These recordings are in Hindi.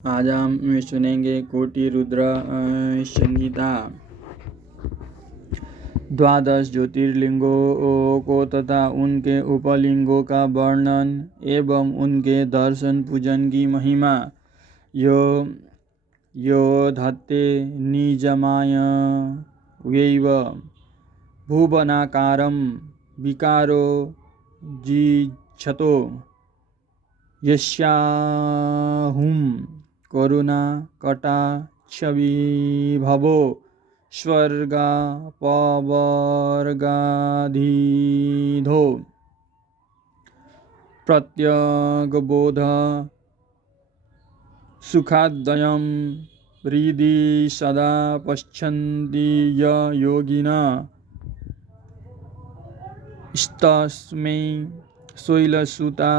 आज हम सुनेंगे कोटि रुद्र संहिता। 12 ज्योतिर्लिंगों को तथा उनके उपलिंगों का वर्णन एवं उनके दर्शन पूजन की महिमा। यो धत्ते निजमाय वैव भुवनाकारं विकारो जिच्छतो यस्याहुं करुणा कटाक्षविभवो स्वर्गापवर्गाधिधो प्रत्यगबोध सुखादयं हृदि सदा पश्यन्ति य योगिनः तस्मै शैलसुता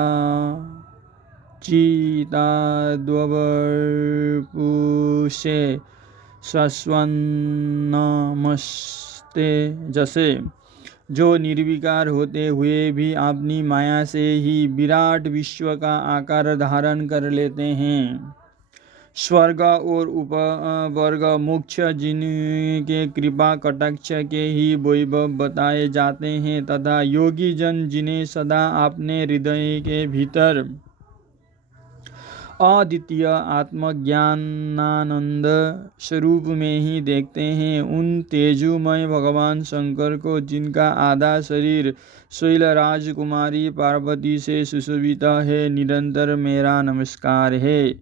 चिताद्वपुषे शाश्वन्नमस्ते जसे। जो निर्विकार होते हुए भी अपनी माया से ही विराट विश्व का आकार धारण कर लेते हैं। स्वर्ग और उपवर्ग मोक्ष जिनके कृपा कटाक्ष के ही वैभव बताए जाते हैं तथा योगी जन जिन्हें सदा अपने हृदय के भीतर अद्वितीय आत्मज्ञानानंद स्वरूप में ही देखते हैं, उन तेजोमय भगवान शंकर को जिनका आधा शरीर शैलराज कुमारी पार्वती से सुशोभित है, निरंतर मेरा नमस्कार है।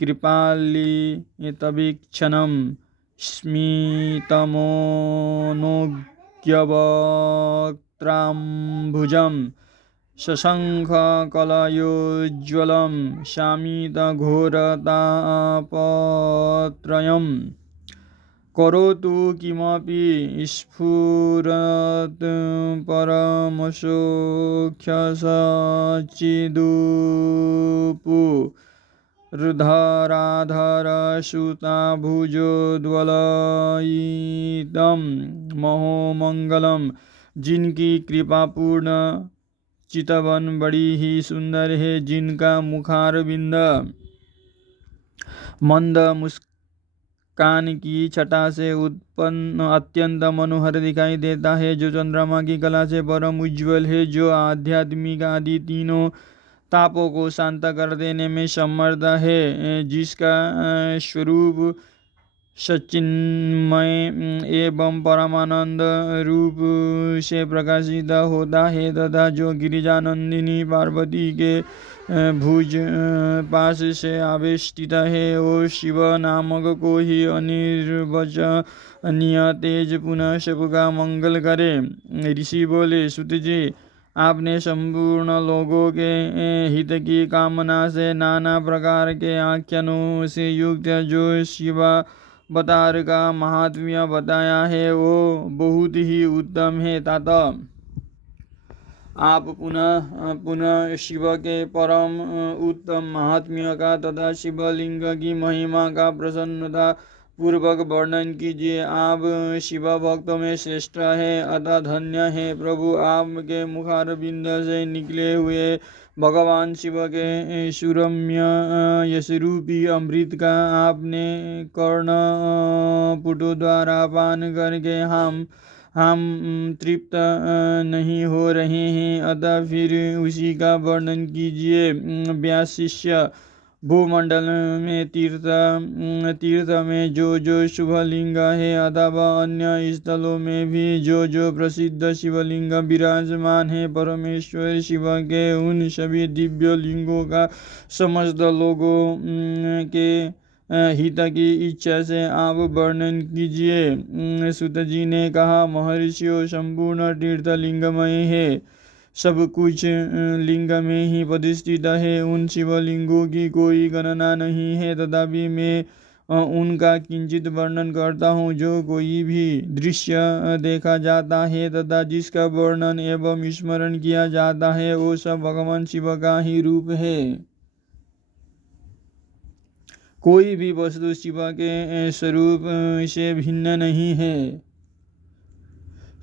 कृपाली तवीक्षणं स्मितमनोज्ञवक्त्राम्बुजं शशंखकलयोज्ज्वलं शामितघोरतापत्रयम् करोतु किमपि स्फुरत् परमसुख्यसच्चिदूपुरधराधरसुताभुजोद्वलयितं महोमंगलम। जिनकी कृपा पूर्ण चितवन बड़ी ही सुंदर है, जिनका मुखारविंद मंद मुस्कान की छटा से उत्पन्न अत्यंत मनोहर दिखाई देता है, जो चंद्रमा की कला से परम उज्ज्वल है, जो आध्यात्मिक आदि तीनों तापों को शांत कर देने में समर्थ है, जिसका स्वरूप सच्चिन्मय एवं परमानंद रूप से प्रकाशित होता है तथा जो गिरिजानंदिनी पार्वती के भुज पास से आवेष्टित है, वो शिव नामक को ही अनिर्वचनीय तेज पुनः सबका मंगल करे। ऋषि बोले, सुत जी, आपने संपूर्ण लोगों के हित की कामना से नाना प्रकार के आख्यानों से युक्त जो शिवावतार का महात्म्य बताया है, वो बहुत ही उत्तम है। तात आप पुनः शिव के परम उत्तम महात्म्य का तथा शिवलिंग की महिमा का प्रसन्नता पूर्वक वर्णन कीजिए। आप शिव भक्त में श्रेष्ठ है, अतः धन्य है प्रभु। आपके मुखारविंद से निकले हुए भगवान शिव के सुरम्य यशरूपी अमृत का आपने कर्णपुटों द्वारा पान करके हम तृप्त नहीं हो रहे हैं, अतः फिर उसी का वर्णन कीजिए। व्यास शिष्य, भूमंडल में तीर्थ में जो शुभलिंग है अथवा अन्य स्थलों में भी जो प्रसिद्ध शिवलिंग विराजमान है, परमेश्वर शिव के उन सभी दिव्य लिंगों का समस्त लोगों के हित की इच्छा से आप वर्णन कीजिए। सुत जी ने कहा, महर्षियों, संपूर्ण तीर्थ लिंगमय है, सब कुछ लिंग में ही प्रतिष्ठित है, उन शिवलिंगों की कोई गणना नहीं है, तथापि मैं उनका किंचित वर्णन करता हूँ। जो कोई भी दृश्य देखा जाता है तथा जिसका वर्णन एवं स्मरण किया जाता है, वो सब भगवान शिव का ही रूप है। कोई भी वस्तु शिव के स्वरूप से भिन्न नहीं है।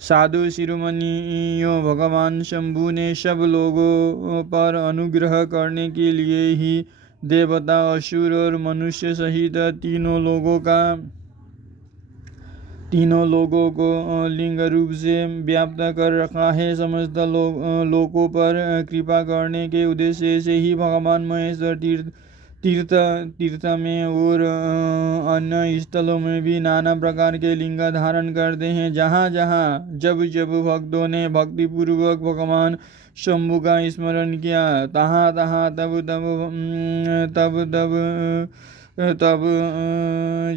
साधु शिरोमणियों, भगवान शंभु ने सब लोगों पर अनुग्रह करने के लिए ही देवता, असुर और मनुष्य सहित तीनों लोगों को लिंग रूप से व्याप्त कर रखा है। समस्त लोगों पर कृपा करने के उद्देश्य से ही भगवान महेश्वर तीर्थ में और अन्य स्थलों में भी नाना प्रकार के लिंग धारण करते हैं। जहाँ जहाँ जब जब भक्तों ने भक्तिपूर्वक भगवान शंभु का स्मरण किया, तहाँ तहाँ तब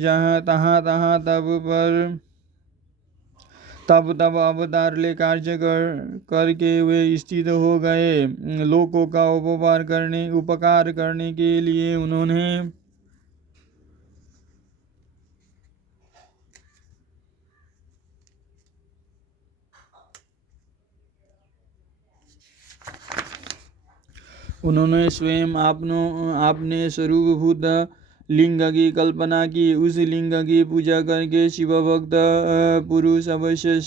जहाँ तहाँ तहाँ तब अवतार ले कार्य करके वे स्थित हो गए। लोगों का उपकार करने के लिए उन्होंने स्वयं अपने स्वरूपभूत लिंग की कल्पना की। उस लिंग की पूजा करके शिवभक्त पुरुष अवश्य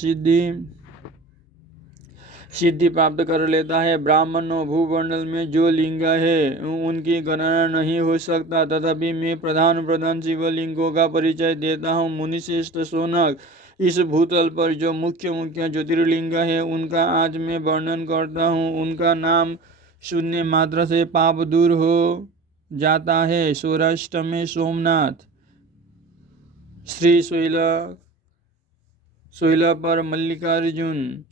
सिद्धि प्राप्त कर लेता है। ब्राह्मणों, भूमंडल में जो लिंग है उनकी गणना नहीं हो सकता, तथापि मैं प्रधान शिवलिंगों का परिचय देता हूँ। मुनिश्रेष्ठ शौनक, इस भूतल पर जो मुख्य ज्योतिर्लिंग है उनका आज मैं वर्णन करता हूँ। उनका नाम सुनने मात्र से पाप दूर हो जाता है। सौराष्ट्र में सोमनाथ, श्री शैल पर मल्लिकार्जुन,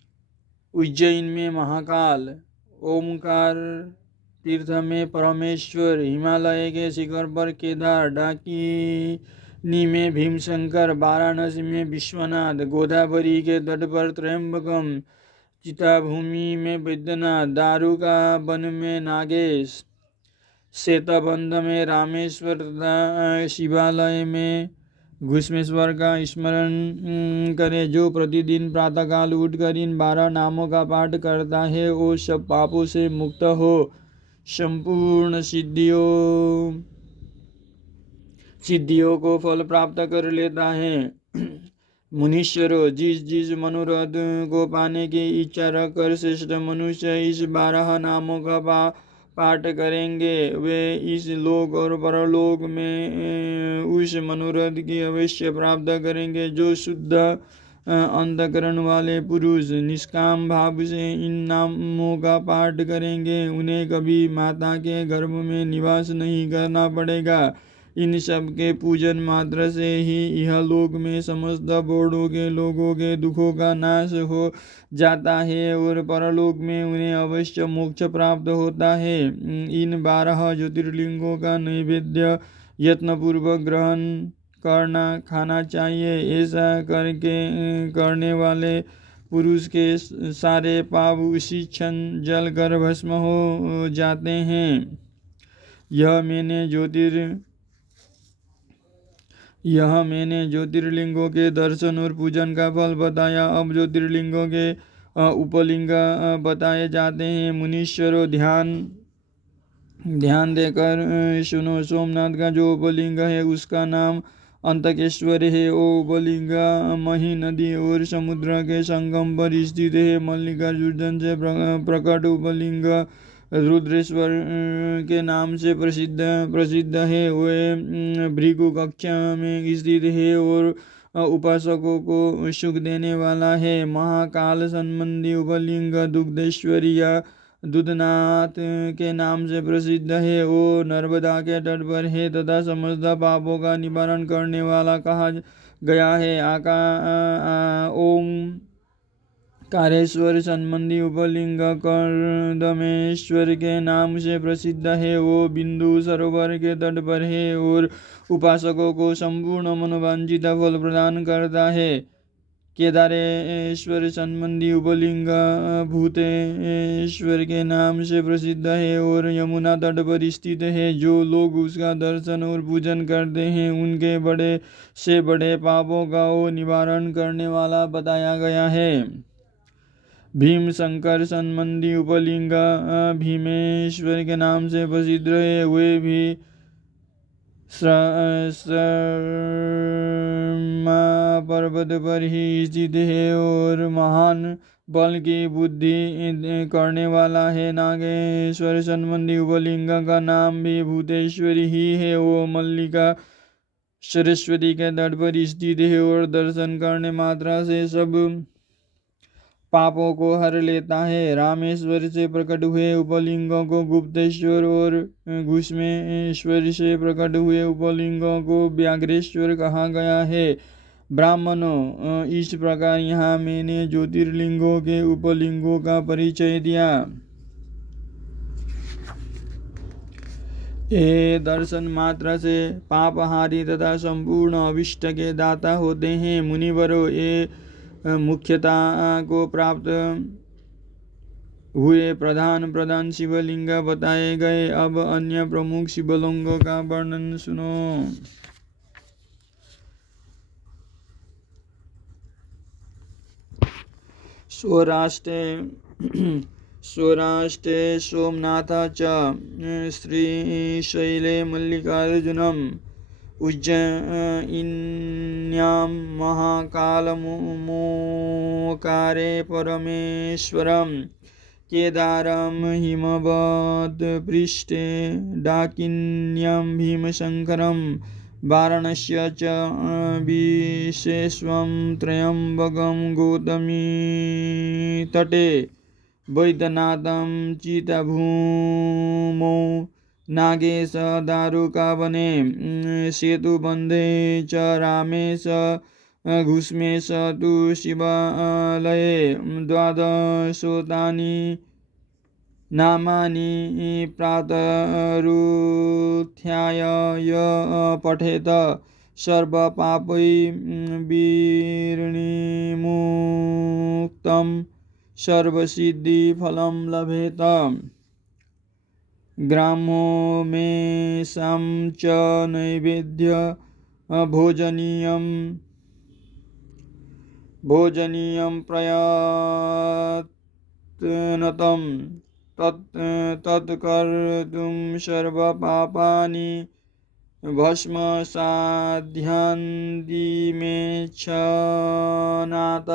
उज्जैन में महाकाल, ओमकार तीर्थ में परमेश्वर, हिमालय के शिखर पर केदार, डाकिनी में भीमशंकर, वाराणसी में विश्वनाथ, गोदावरी के तट पर त्र्यंबकम, चिताभूमि में वैद्यनाथ, दारुका वन में नागेश, श्वेतबंध में रामेश्वर तथा शिवालय में घुष्मेश्वर का स्मरण करे। जो प्रतिदिन प्रातःकाल उठकर इन 12 नामों का पाठ करता है वो सब पापों से मुक्त हो संपूर्ण सिद्धियों को फल प्राप्त कर लेता है। मुनीश्वरों, जिस मनोरथ को पाने की इच्छा रखकर श्रेष्ठ मनुष्य इस 12 नामों का पाठ करेंगे, वे इस लोक और परलोक में उस मनोरथ की अवश्य प्राप्त करेंगे। जो शुद्ध अंतकरण वाले पुरुष निष्काम भाव से इन नामों का पाठ करेंगे, उन्हें कभी माता के गर्भ में निवास नहीं करना पड़ेगा। इन सब के पूजन मात्र से ही यह लोक में समस्त वर्णों के लोगों के दुखों का नाश हो जाता है और परलोक में उन्हें अवश्य मोक्ष प्राप्त होता है। इन 12 ज्योतिर्लिंगों का नैवेद्य यत्नपूर्वक ग्रहण खाना चाहिए। ऐसा करने वाले पुरुष के सारे पाप उसी क्षण जल कर भस्म हो जाते हैं। यह मैंने ज्योतिर्लिंगों के दर्शन और पूजन का फल बताया। अब ज्योतिर्लिंगों के उपलिंग बताए जाते हैं। मुनीश्वरों, ध्यान देकर सुनो। सोमनाथ का जो उपलिंग है उसका नाम अंतकेश्वर है। वो उपलिंग मही नदी और समुद्र के संगम पर स्थित है। मल्लिकार्जुन से प्रकट उपलिंग रुद्रेश्वर के नाम से प्रसिद्ध है। वे भृगु कक्ष में स्थित है और उपासकों को सुख देने वाला है। महाकाल संबंधी उपलिंग दुग्धेश्वरी या दूधनाथ के नाम से प्रसिद्ध है। वो नर्मदा के तट पर है तथा समस्त पापों का निवारण करने वाला कहा गया है। ओम कारेश्वर संबंधी उपलिंग कर्दमेश्वर के नाम से प्रसिद्ध है। वो बिंदु सरोवर के तट पर है और उपासकों को संपूर्ण मनोवांछित फल प्रदान करता है। केदारेश्वर संबंधी उपलिंग भूतेश्वर के नाम से प्रसिद्ध है और यमुना तट पर स्थित है। जो लोग उसका दर्शन और पूजन करते हैं उनके बड़े से बड़े पापों का वो निवारण करने वाला बताया गया है। भीम शंकर संबंधी उपलिंग भीमेश्वर के नाम से प्रसिद्ध है। वे भी पर्वत पर ही स्थित है और महान बल की बुद्धि करने वाला है। नागेश्वर संबंधी उपलिंग का नाम भी भूतेश्वरी ही है। वो मल्लिका सरस्वती के तट पर स्थित है और दर्शन करने मात्रा से सब पापों को हर लेता है। रामेश्वर से प्रकट हुए उपलिंगों को गुप्तेश्वर और घुष्मेश्वर से प्रकट हुए उपलिंगों को व्याघ्रेश्वर कहा गया है। ब्राह्मणों, इस प्रकार यहाँ मैंने ज्योतिर्लिंगों के उपलिंगों का परिचय दिया। ये दर्शन मात्र से पापहारी तथा संपूर्ण अभिष्ट के दाता होते हैं। मुनिवरों, ये मुख्यता को प्राप्त हुए प्रधान शिवलिंग बताए गए। अब अन्य प्रमुख शिवलिंगों का वर्णन सुनो। सौराष्ट्रे सोमनाथ च श्रीशैले मल्लिकार्जुनम् उज्जयिन्यां महाकालमोकारे परमेश्वरं केदारं हिमवत्पृष्ठे डाकिन्यां भीमशङ्करं वाराणस्या च विशेषं त्र्यम्बकं गौतमीतटे वैद्यनाथं चितभूमौ नागेश दारुकावने सेतुबन्धे च रामेश घुष्मेश तु शिवालये द्वादशोतानि नामानि प्रातरुत्थाय य पठेत सर्वपापै विनिर्मुक्तं सर्वसिद्धिफलं लभेत। ग्रामो मेषां च नैवेद्य भोजनीयं प्रयत्नतं तत्कर्तुं सर्वपापानि भस्मसाध्यान्ति मे क्षणात्।